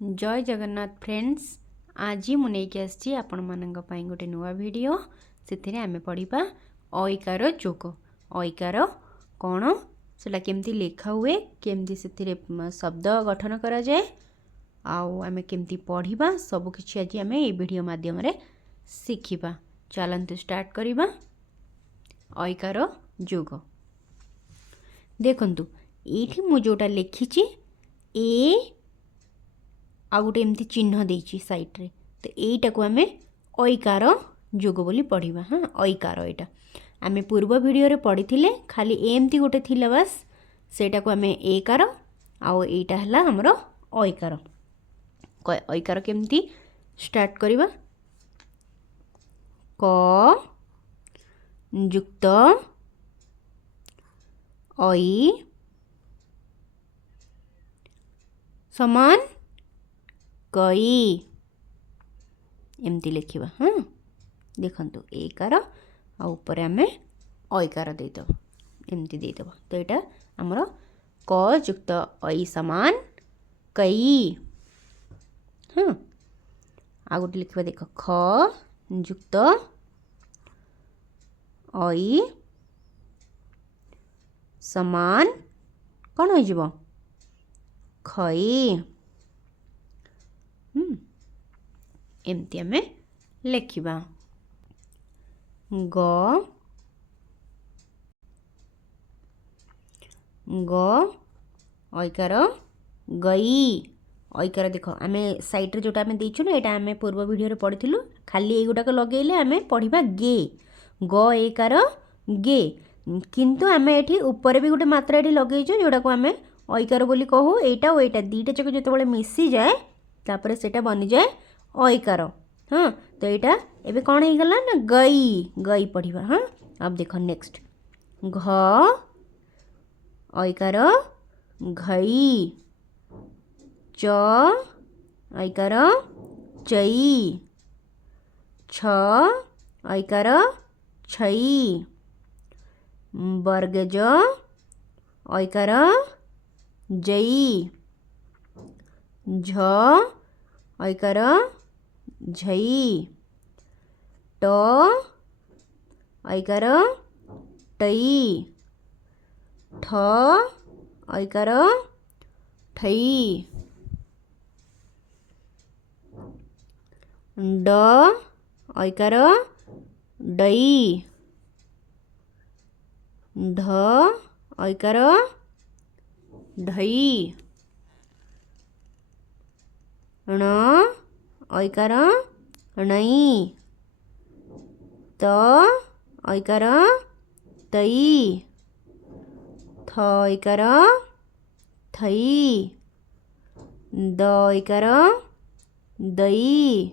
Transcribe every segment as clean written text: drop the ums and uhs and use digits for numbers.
जय जगन्नाथ फ्रेंड्स। आज मुझे आसी आपण मान गोटे नुआ वीडियो से आम पढ़ा अईकार जोग। अईकार कौन से केमती लिखा हुए केमती से शब्द गठन करा जाए आम केमती पढ़ा सबकि आज आम ये वीडियो माध्यम शिखा। चलते स्टार्ट करवा। अईकार जोग देखु ये मुझोटा लिखी ए आ गोटे एमती चिन्ह देछि साइड रे तो यहीटा को आम अईकार जोग बोली पढ़ा। हाँ अईकार यहाँ आम पूर्व वीडियो रे पढ़ी थिले खाली एमती गोटे थिला बस सेटा को आम एकार आउ एटा हला हमर अईकार। अईकार केमती स्टार्ट करवा क युक्त अई समान कई एमती लिखा। हाँ देखु एकार आपर आम अईकार देदेव एमती देदेव तो यहाँ आमर क युक्त अई समान कई। हाँ आ गोटे लिखा देख ख युक्त अई समान कौन हो खई। एमती आम लिखा ग अईकार गई। अईकार देख आम साइड रे जोटा आम देचु ना यहाँ आम पूर्व वीडियो पढ़ी खाली एगुटाक लगेले आम पढ़ा गे ग एकार गे किंतु आम ये ऊपर भी गोटे मात्रा ये लगेचु जोटा को आम अईकार बोली कहू। एटा और एटा दीटा चक जो मिसी जाए तापर सेटा बनी जाए अईकार। हाँ तो यहाँ एबे कौन हो गला ना गई गई पढ़ा। हाँ अब देख नेक्स्ट घ अईकार घई च अईकार चई छ अईकार छई वर्गज अईकार जई झ अईकार झई ट अईकार टई ठ अईकार ठई ड अईकार डई ढ अईकार ढई ण अईकार णई त अईकार तई थ अईकार थई द अईकार दई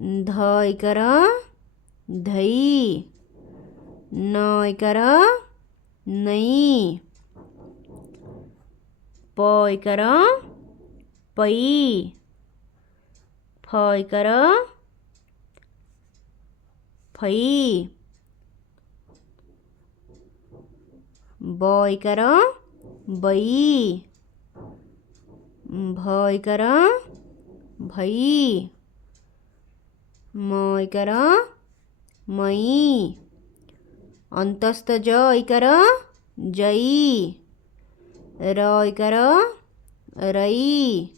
ध अईकार धई न अईकार नई प अईकार पई फ अईकार फई ब अईकार बई भ अईकार भई म अईकार मई अंतस्थ ज अईकार जई र अईकार रई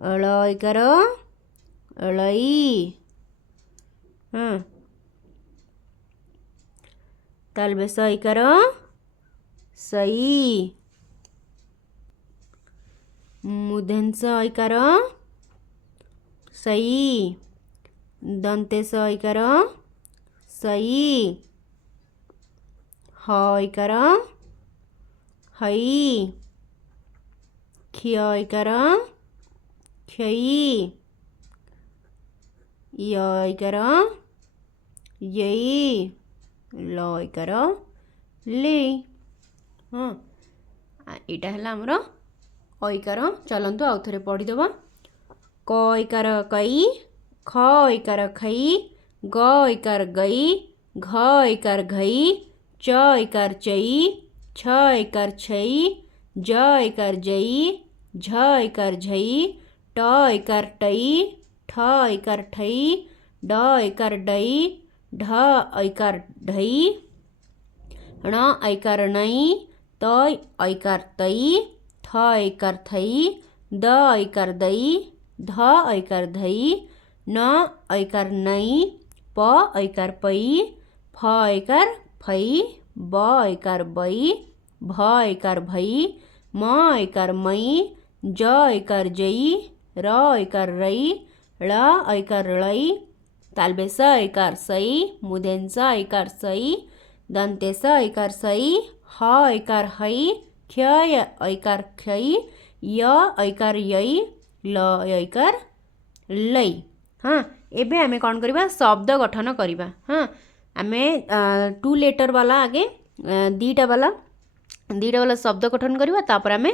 अळ अईकार अळई। हाँ तालबेस अईकार सई मूर्धन्य अईकार सई दंतेस अईकार सई ह अईकार हई क्ष अईकार क्षयी य अईकार यई ल अईकार ले। हाँ यहाँ है आमर अईकार। चलतु आउ थे पढ़ीदेव क अईकार कई ख अईकार खई ग अईकार गई घ अईकार घई च अईकार चई छ अईकार छई ज अईकार जई झ ऐकार झई, ट ऐकार टई, ठ ऐकार ठई, ड ऐकार डई, ढ ऐकार ढई, ण ऐकार नई, त ऐकार तई, थ ऐकार थई, द ऐकार दई, ध ऐकार धई, न ऐकार नई, प ऐकार पई, फ ऐकार फई, ब ऐकार बई, भ ऐकार भई, म ऐकार मई, ज ऐकार जई, र ऐकार रई, ळ ऐकार ळई, तालबेस ऐकार सई, मूर्धन्य स ऐकार सई, दन्त्य स ऐकार सई, ह ऐकार हई, क्ष ऐकार क्षई, य ऐकार यई, ल ऐकार लई। हाँ एबे आमे कौन करिबा शब्द गठन करिबा। हाँ आमे 2 लेटर वाला आगे दीटा वाला शब्द गठन करिबा, तापर आमे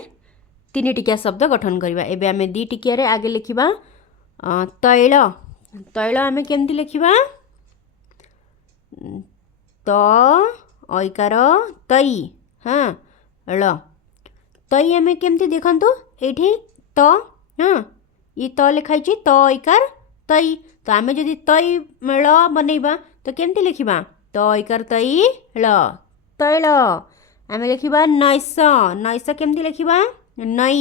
3 टिकिया शब्द गठन करिबा। एबे आमे 2 टिकिया रे आगे लिखिबा तैल। तैल आमे केमती लिखिबा त ऐकार तई। हाँ ळ तई आमे केमती देखंतु एठी त। हाँ ये त लिखाई छि त ऐकार तई, तो आमे जदि तई ळ बनैबा तो केमती लिखिबा त ऐकार तई ळ तैल। आमे लिखिबा नैस। नैस केमती लिखिबा नई।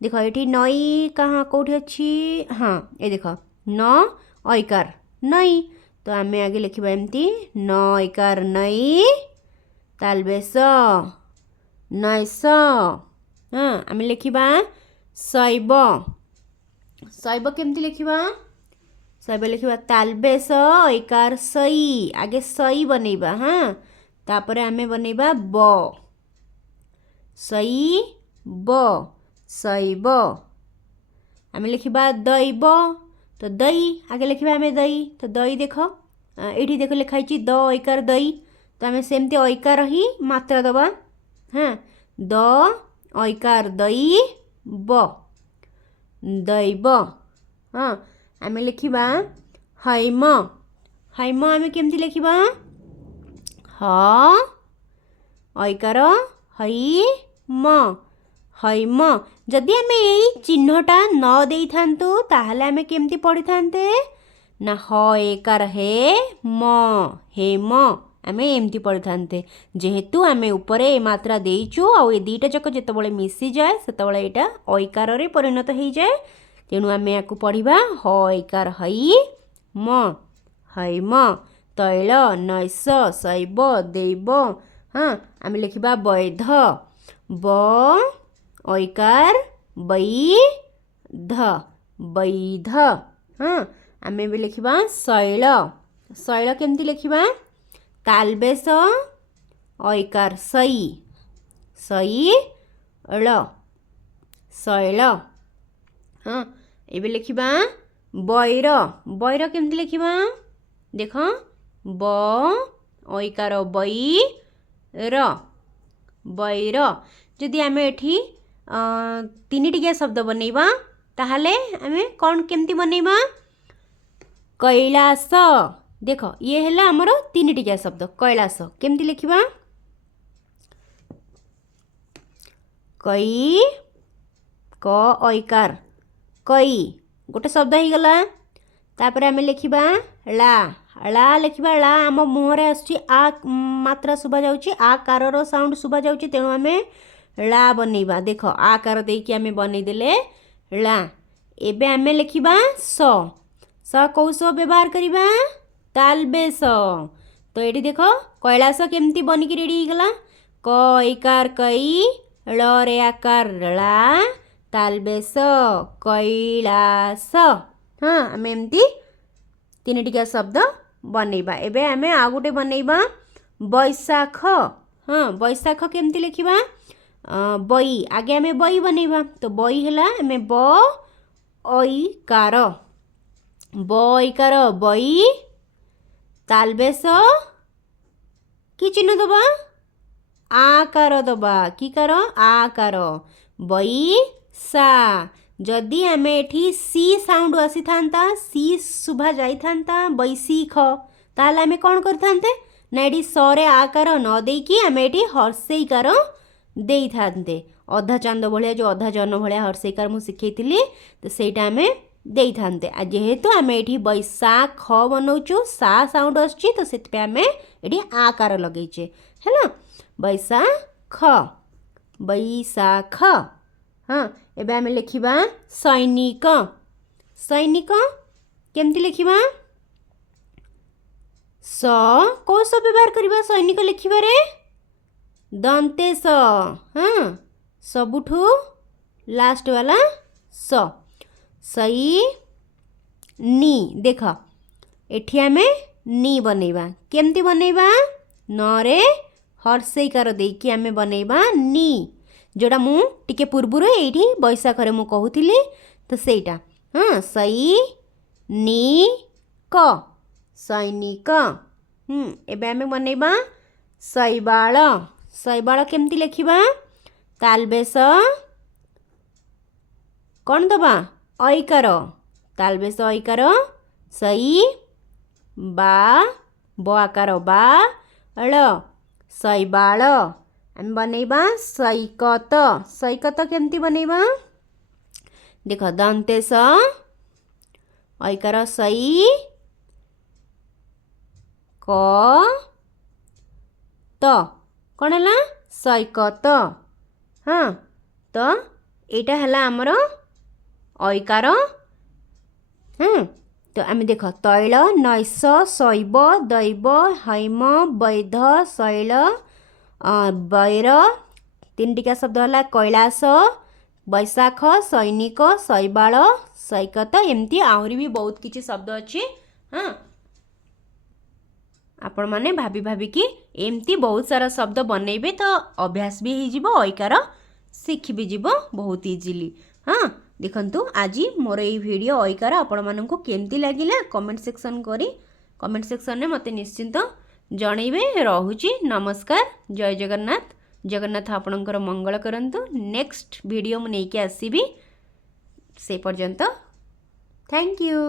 देख एठी नई कहाँ कोठी अछि। हाँ ए देख न ऐकार नई, तो आमे आगे लिखिबा एमती न ऐकार नई, तालबेस नैस। हाँ आमे लिखिबा शैब। शैब केमती लिखिबा शैब लिखिबा तालबेस ऐकार सई, आगे सई बनैबा। हाँ तापरे आमे बनैबा ब सई ब शैब। आमे लिखिबा दैब, तो दई आगे लिखिबा आमे दई, तो दई देख एठी देख लिखाई छि द ऐकार दई, तो आमे सेमती ऐकार ही मात्रा दबा। हाँ द ऐकार दई ब दैब। हाँ आमे लिखिबा हैम। हैम आमे केमती लिखिबा ह ऐकार हई म हैम। जदि आमे एई चिन्हटा न देई थांतु ताहले आमे केमती पढ़ी थांते ना ह ऐकार हे म हेम आमे एमती पढ़ी थांते। जेहेतु आमे उपरे ए मात्रा देइचु आ ए दीटा जक जेतबळे मिसी जाए सेतबळे एटा ऐकार रे परिणत हेई जाए, तेणु आमे याकु पढ़िबा ह ऐकार हई म हैम, तैल, नैस, शैब, दैब। हाँ आमे लिखिबा वैध। ब ऐकार बै ध वैध। हाँ आमे भी लिखिबा शैल। शैल केमती लिखिबा तालबेस ऐकार सई, सई ळ शैल। हाँ एबे लिखिबा बैर। बैर केमती लिखिबा देख ब ऐकार बै र बैर। जदि आमे एठी 3 टिकिया शब्द बनैबा ताहले आमे कौन केमती बनैबा कैलास। देख ये हैला हमर 3 टिकिया शब्द कैलास। केमती लिखिबा कै क ऐकार कई गोटे शब्द ही गला। तापर आमे लिखिबा ला। ला लिखिबा ला आम मुहरे आसुची आ मात्रा सुबा जाउची, आ कारर साउंड सुबा जाउची, तेणु आमे ला बनैबा। देख आकार देकी आमे बनै देले ला। एबे आमे लिखिबा स। स कौ स व्यवहार करिबा तालबेस। तो एठी देख कैलास केमती बनिकी रेडी ही गला। क ऐकार कई, ळ रे आकार ला, तालबेस कैलास। हाँ आमे एमती 3 टिकिया शब्द बनैबा। एबे आमे आ गुटे बनैबा बैशाख। हाँ बैशाख केमती लिखिबा बई। आगे आमे बई बनैबा, तो बई हैला आमे ब ऐकार बई, तालबेस कि चिन्ह दबा आकार दबा। कि कर आकार बैसा। जदि आमे एठी सी साउंड आसी थांता, सी सुभा जाई थांता बैशिख, ताहले आमे कोन कर थांते ना एठी स रे आकार न देकी आमे एठी हर्षेइकार देई थांते अधा चांद भाया जो अधा जन भाया हर्षईकार मुझे शिखेली तो सहीटा आम दे थांते आ जेहेतु आम ये बैशाख बनाऊँ सा साउंड आसुची तो से आम ये आकार लगेचे है बैशाख बैशाख हाँ एबे आम लिखा सैनिक सैनिक केमती लिखा स कौ स व्यवहार करवा सैनिक लिखबारे दंतेश हाँ सबुठू लास्ट वाला स सई नी देख एठी आमे नी बनैबा केमती बनैबा नरे हर्षईकार देकी आमे बनैबा नी जोड़ा मु टिके पूर्वरु एठी बैशाखरे मु कहूतिली तो सेटा हाँ सई नी क सैनिक एबे आमे बनैबा शैबाल शैबाल केमती लिखिबा तालबेश कौन दबा ऐकार तालबेश ऐकार सई बा ब आकार बा ळ शैबाल आम बनैबा सैकत सैकत केमती बनैबा देख दंतेश ऐकार सई क त कौन है सैकत हाँ तो यहाँ है आमर ऐकार हाँ तो आम देख तैल नैश शैव दैव हैम वैध शैल बैर तीन टिका शब्द है कैलाश बैशाख सैनिक शैबाल सैकत एमती आहरी भी बहुत किसी शब्द अच्छी हाँ आपण मैंने भाभी भाविकी एमती बहुत सारा शब्द बनइबे तो अभ्यास भी हो ऐकार शिख भी जीव बहुत इजिली हाँ देखंतु आज मोर ये वीडियो ऐकार आपण मानक केमती लगिला कमेंट सेक्शन करी कमेंट सेक्शन में मते निश्चिंत जनइबे रहुची नमस्कार जय जगन्नाथ जगन्नाथ आपणकर मंगल करंतु नेक्स्ट वीडियो मु नेकी आसीबी से पर्यंत थैंक यू।